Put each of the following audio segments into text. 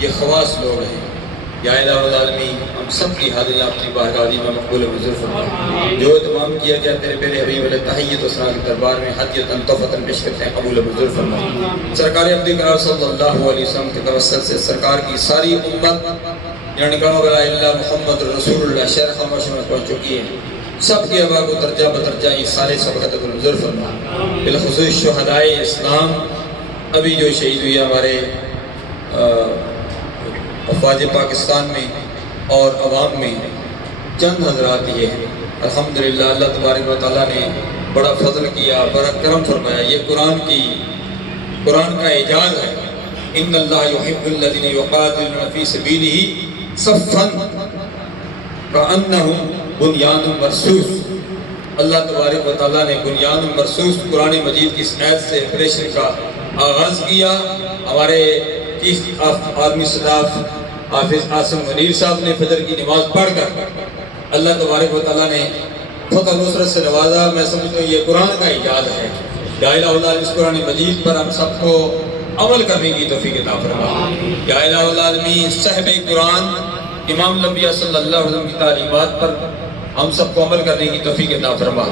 یہ خواص لوگ ہیں۔ یا الہ العالمین ہم سب کی حاضری اپنی بارگاہ میں مقبول و منظور فرما۔ جو تمام کیا گیا تیرے پیارے حبیب علیہ تحیت و ثنا کے دربار میں حدیۃً تحفۃً پیش کرتے ہیں، قبول و منظور فرما۔ سرکار عبد قرار صلی اللہ علیہ وسلم کے توسط سے سرکار کی ساری امت جنہوں نے کہا لا الہ الا محمد رسول اللہ شہر خاموش میں پہنچ چکی ہے، سب کے ابا کو درجہ بدرجہ سارے سبقت کو منظور فرما۔ بالخصوص شہدائے اسلام ابھی جو شہید ہوئی ہمارے افواج پاکستان میں اور عوام میں، چند حضرات یہ ہیں الحمدللہ اللہ تبارک و تعالیٰ نے بڑا فضل کیا، بڑا کرم فرمایا۔ یہ قرآن کا اعجاز ہے۔ ان اللہ یحب الذین یقاتلون فی سبیلہ صفا کأنہم بنیان مرصوص۔ اللہ تبارک و تعالیٰ نے بنیان مرصوص قرآن مجید کی اس آیت سے آپریشن کا آغاز کیا۔ ہمارے چیف آف آرمی اسٹاف حافظ عاصم منیر صاحب نے فجر کی نماز پڑھ کر اللہ تبارک و تعالیٰ نے فتح نصرت سے نوازا۔ میں سمجھتا ہوں یہ قرآن کا اعجاز ہے۔ یا الہ العالمین اس قرآن مجید پر ہم سب کو عمل کرنے کی توفیق عطا فرما۔ یا الہ العالمین صاحب قرآن امام الانبیاء صلی اللہ علیہ وسلم کی تعلیمات پر ہم سب کو عمل کرنے کی توفیق عطا فرما۔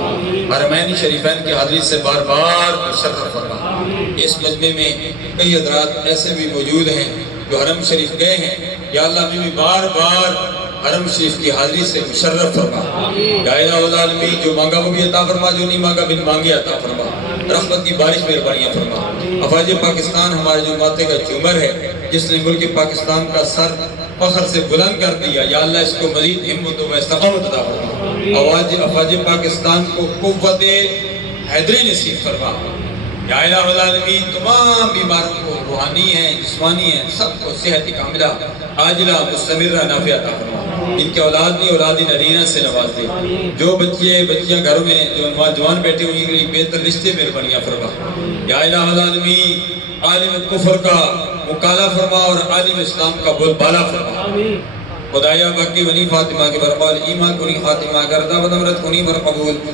حرمین شریفین کی حاضری سے بار بار مشرف فرما۔ اس مجمع میں کئی حضرات ایسے بھی موجود ہیں جو حرم شریف گئے ہیں، یا اللہ ہمیں بھی بار بار حرم شریف کی حاضری سے مشرف فرما۔ یا الہ العالمین جو مانگا وہ بھی عطا فرما، جو نہیں مانگا بن مانگے عطا فرما۔ رحمت کی بارش مہربانیاں فرما۔ افواج پاکستان ہمارے جو ماتے کا جمر ہے، جس نے ملک پاکستان کا سر فخر سے بلند کر دیا، یا اللہ اس کو مزید ہمت و استقامت عطا فرما۔ افواج پاکستان کو قوت حیدری نصیب فرما۔ یا الہ العالمین تمام بیماروں کو روحانی ہیں، جسمانی ہیں، سب کو صحت کاملہ عاجلہ مستمرہ نافع عطا فرما۔ ان کے اولاد نہیں اولاد نرینہ سے نواز دے۔ جو بچیاں گھروں میں جو نوجوان بیٹھے ہوئے ہیں بہتر رشتے مہربانیاں فرما۔ یا الہ العالمین عالم کفر کا مکالہ فرما اور عالم اسلام کا بول بالا فرما۔ خدایا باقی ونی فاطمہ کے برقال ایمان کنی خاتمہ گردہ و نمرت کنی بر قبول۔